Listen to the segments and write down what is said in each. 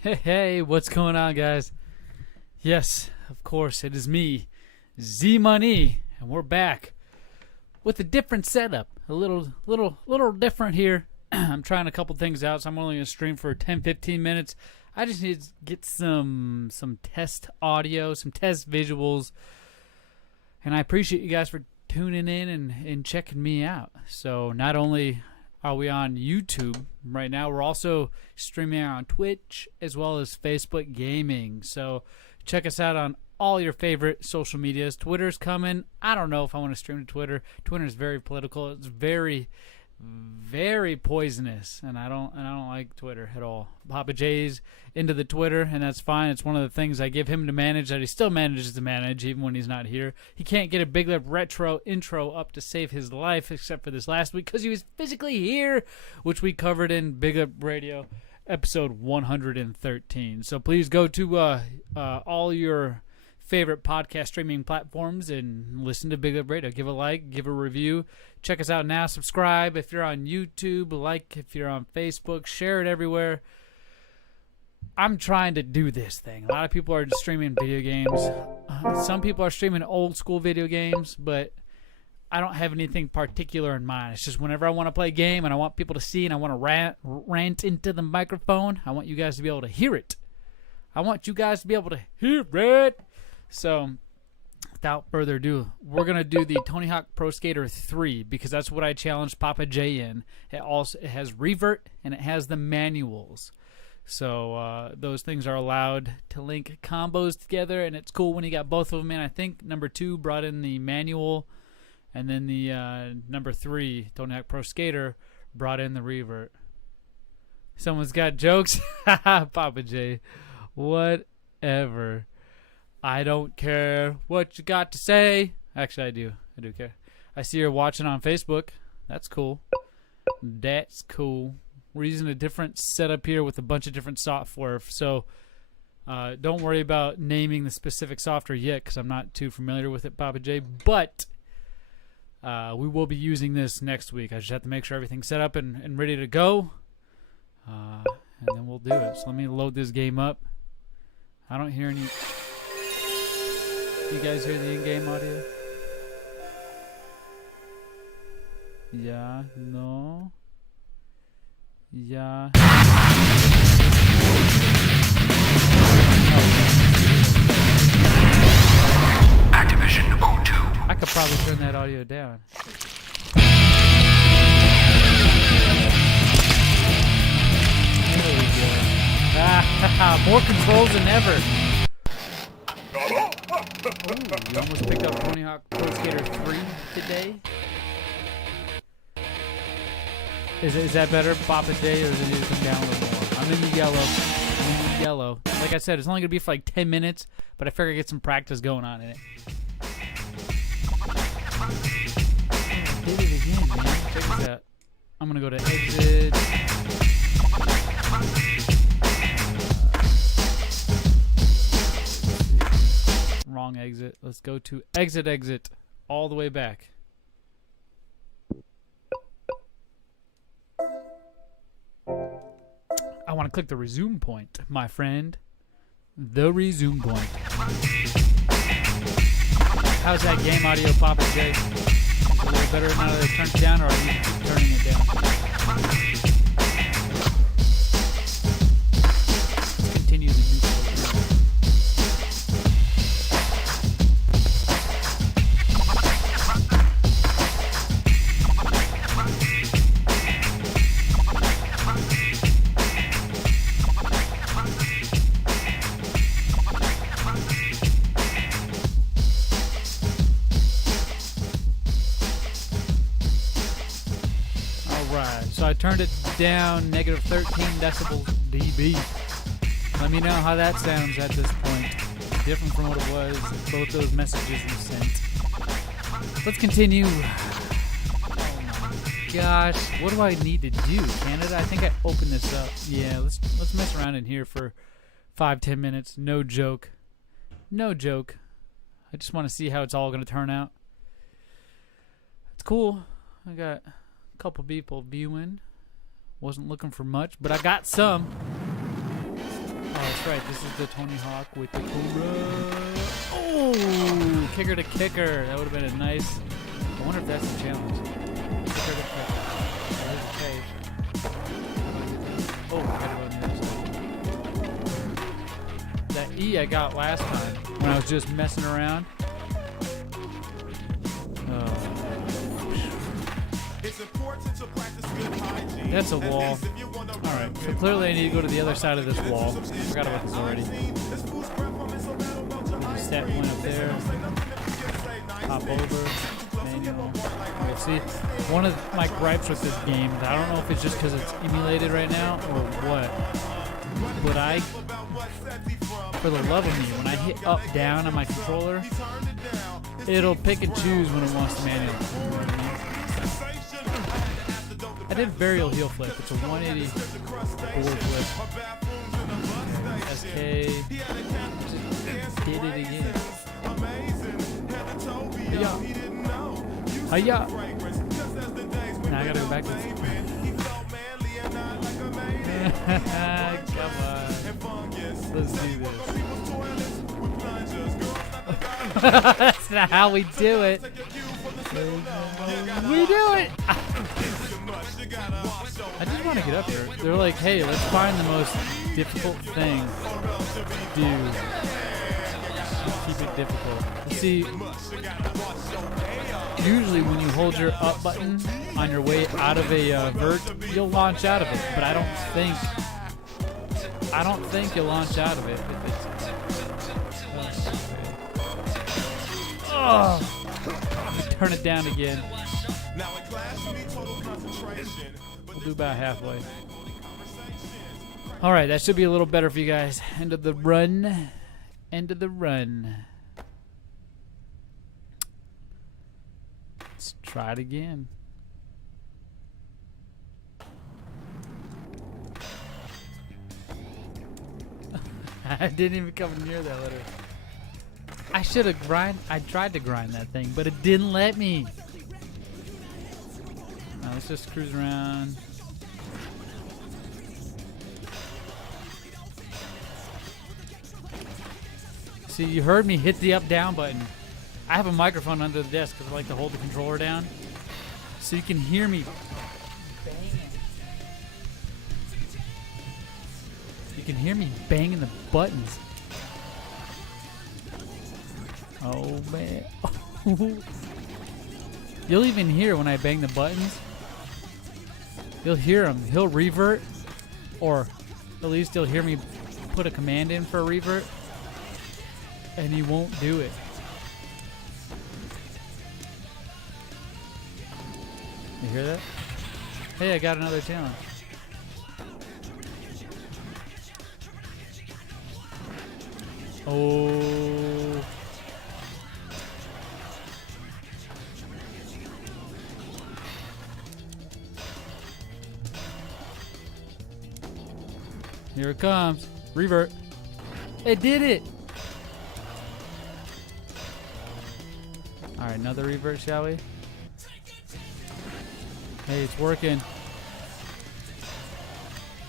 Hey, what's going on, guys? Yes, of course, it is me, Zmunny, and we're back with a different setup. A little different here. I'm trying a couple things out, so I'm only going to stream for 10-15 minutes. I just need to get some test audio, some test visuals, and I appreciate you guys for tuning in and checking me out. So not only are we on YouTube right now, we're also streaming on Twitch as well as Facebook Gaming. So check us out on all your favorite social medias. Twitter's coming. I don't know if I want to stream to Twitter. Twitter is very political. It's very, very poisonous, and I don't like Twitter at all. Pappa J's into the Twitter, and that's fine. It's one of the things I give him to manage that he still manages to manage even when he's not here. He can't get a Big Lip Retro intro up to save his life, except for this last week because he was physically here, which we covered in BigLipRadio episode 113. So please go to all your favorite podcast streaming platforms and listen to BigLipRadio. Give a like, give a review. Check us out now. Subscribe if you're on YouTube. Like if you're on Facebook. Share it everywhere. I'm trying to do this thing. A lot of people are streaming video games. Some people are streaming old school video games, but I don't have anything particular in mind. It's just whenever I want to play a game and I want people to see and I want to rant into the microphone, I want you guys to be able to hear it. I want you guys to be able to hear it. So, without further ado, we're going to do the Tony Hawk Pro Skater 3 because that's what I challenged Pappa J in. It has revert and it has the manuals. So, those things are allowed to link combos together, and it's cool when you got both of them in. I think number 2 brought in the manual, and then the number 3, Tony Hawk Pro Skater, brought in the revert. Someone's got jokes? Pappa J. Whatever. I don't care what you got to say. Actually, I do. I do care. I see you're watching on Facebook. That's cool. That's cool. We're using a different setup here with a bunch of different software. So don't worry about naming the specific software yet because I'm not too familiar with it, Pappa J. But we will be using this next week. I just have to make sure everything's set up and ready to go. And then we'll do it. So let me load this game up. I don't hear any... You guys hear the in-game audio? Yeah, no. Yeah. Activision O2. I could probably turn that audio down. There we go. More controls than ever. Ooh, you almost picked up Tony Hawk Pro Skater 3 today. Is that better, Pappa J, or does it need to come down a little more? I'm in the yellow. Like I said, it's only going to be for like 10 minutes, but I figure I get some practice going on in it. I did it again, man. Check this out. I'm going to go to exit. Wrong exit. Let's go to exit all the way back. I want to click the resume point, my friend. The resume point. How's that game audio, Pappa J? A little better now that I turned it down, or are you keep turning it down? Let's continue the new program. So I turned it down negative 13 decibels dB. Let me know how that sounds at this point. Different from what it was, both those messages you sent. Let's continue. Oh my gosh, what do I need to do, Canada? I think I opened this up. Yeah, let's mess around in here for 5-10 minutes. No joke. No joke. I just want to see how it's all going to turn out. It's cool. I got a couple people viewing. Wasn't looking for much, but I got some. that's right. This is the Tony Hawk with the Cobra. Oh, kicker to kicker. That would have been a nice. I wonder if that's the challenge. Kicker to kicker. There's a cave. Oh, I gotta go on the other side. That E I got last time when I was just messing around. That's a wall. Alright, so clearly I need to go to the other side of this wall. Forgot about this already. Stat point up there. Hop over. Manual. Alright, see, one of my gripes with this game, I don't know if it's just because it's emulated right now or what, but for the love of me, when I hit up, down on my controller, it'll pick and choose when it wants to manual. You know what I mean? I did varial heel flip. It's a 180 forward flip. SK. Just did it again. Hiya. Hiya. Now I gotta go back to this. Come on. Let's do this. That's not how we do it. We do it. I just want to get up here. They're like, hey, let's find the most difficult thing to do. Keep it difficult. You see, usually when you hold your up button on your way out of a vert, you'll launch out of it. But I don't think you'll launch out of it. Oh, turn it down again. We'll do about halfway. All right, that should be a little better for you guys. End of the run. End of the run. Let's try it again. I didn't even come near that letter. I should have I tried to grind that thing, but it didn't let me. Now let's just cruise around. See, you heard me hit the up down button. I have a microphone under the desk because I like to hold the controller down, so you can hear me banging. You can hear me banging the buttons. Oh man. You'll even hear when I bang the buttons. You'll hear him. He'll revert, or at least you'll hear me put a command in for a revert, and he won't do it. You hear that? Hey, I got another challenge. Oh. Here it comes. Revert. It did it. All right, another revert, shall we? Hey, it's working.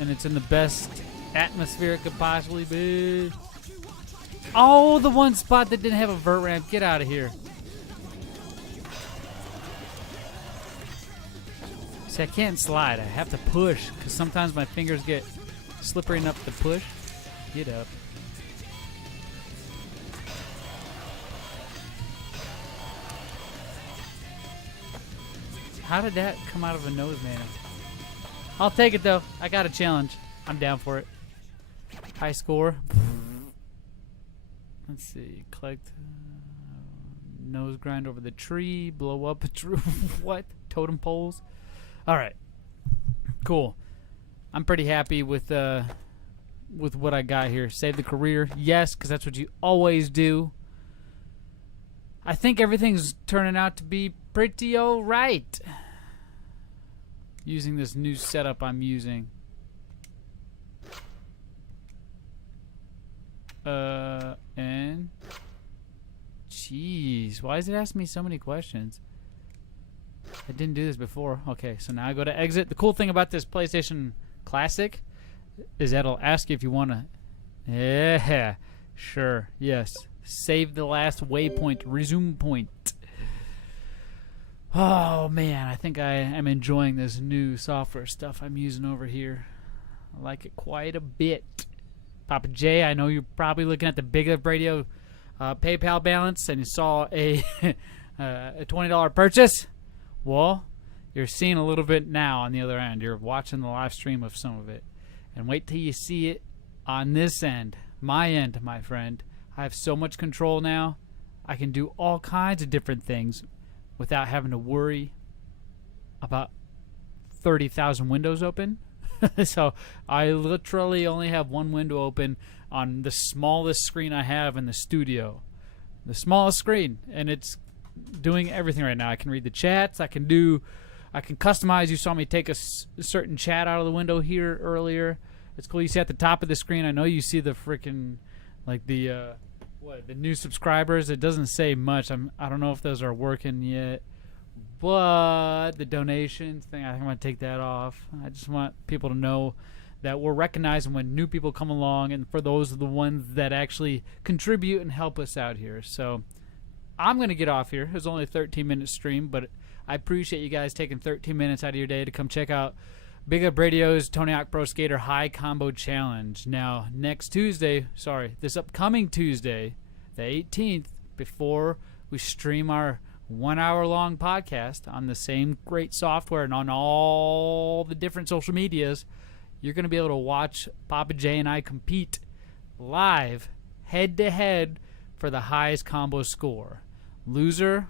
And it's in the best atmosphere it could possibly be. Oh, the one spot that didn't have a vert ramp. Get out of here. See, I can't slide. I have to push because sometimes my fingers get slippery enough to push. Get up. How did that come out of a nose man? I'll take it though. I got a challenge. I'm down for it. High score. Let's see. Collect nose grind over the tree. Blow up a tree. What? Totem poles. All right. Cool. I'm pretty happy with what I got here. Save the career. Yes, because that's what you always do. I think everything's turning out to be pretty alright. Using this new setup I'm using. And jeez, why is it asking me so many questions? I didn't do this before. Okay, so now I go to exit. The cool thing about this PlayStation Classic is that it'll ask you if you want to Yeah, sure, yes. Save the last waypoint, resume point. Oh, man, I think I am enjoying this new software stuff I'm using over here. I like it quite a bit. Pappa J, I know you're probably looking at the BigLipRadio PayPal balance and you saw a a $20 purchase. Well, you're seeing a little bit now on the other end. You're watching the live stream of some of it. And wait till you see it on this end, my end, my friend. I have so much control now. I can do all kinds of different things without having to worry about 30,000 windows open. So I literally only have one window open on the smallest screen I have in the studio. The smallest screen. And it's doing everything right now. I can read the chats. I can customize. You saw me take a certain chat out of the window here earlier. It's cool. You see at the top of the screen, I know you see the freaking, like the new subscribers. It doesn't say much. I don't know if those are working yet. But the donations thing, I think I'm going to take that off. I just want people to know that we're recognizing when new people come along, and for those are the ones that actually contribute and help us out here. So I'm going to get off here. It was only a 13-minute stream, but I appreciate you guys taking 13 minutes out of your day to come check out BigLipRadio's Tony Hawk Pro Skater High Combo Challenge. Now, this upcoming Tuesday, the 18th, before we stream our 1 hour long podcast on the same great software and on all the different social medias, you're going to be able to watch Pappa J and I compete live, head to head, for the highest combo score. Loser,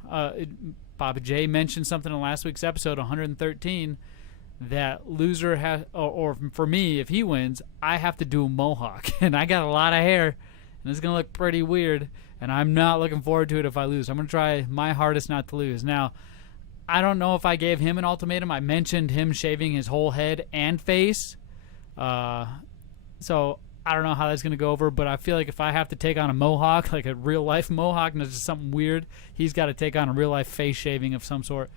Pappa J mentioned something in last week's episode 113, that loser has, or for me, if he wins, I have to do a mohawk, and I got a lot of hair, and it's going to look pretty weird, and I'm not looking forward to it if I lose. I'm going to try my hardest not to lose. Now, I don't know if I gave him an ultimatum. I mentioned him shaving his whole head and face, so I don't know how that's going to go over, but I feel like if I have to take on a mohawk, like a real-life mohawk, and it's just something weird, he's got to take on a real-life face shaving of some sort.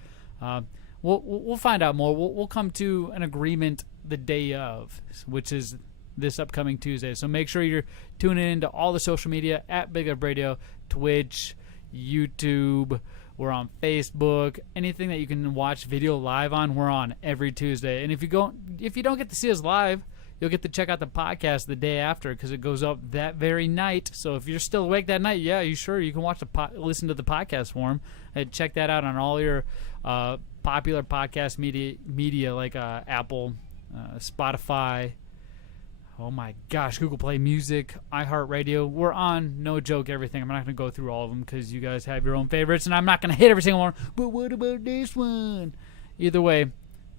We'll find out more. We'll come to an agreement the day of, which is this upcoming Tuesday. So make sure you're tuning into all the social media at BigLipRadio, Twitch, YouTube. We're on Facebook. Anything that you can watch video live on, we're on every Tuesday. And if you don't get to see us live, you'll get to check out the podcast the day after because it goes up that very night. So if you're still awake that night, you can watch listen to the podcast form and check that out on all your popular podcast media like Apple, Spotify. Oh my gosh, Google Play Music, iHeartRadio. We're on, no joke, everything. I'm not going to go through all of them because you guys have your own favorites, and I'm not going to hit every single one. But what about this one? Either way,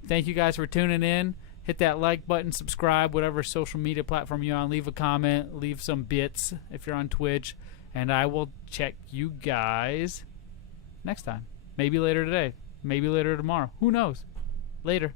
thank you guys for tuning in. Hit that like button, subscribe, whatever social media platform you're on. Leave a comment, leave some bits if you're on Twitch, and I will check you guys next time. Maybe later today, maybe later tomorrow. Who knows? Later.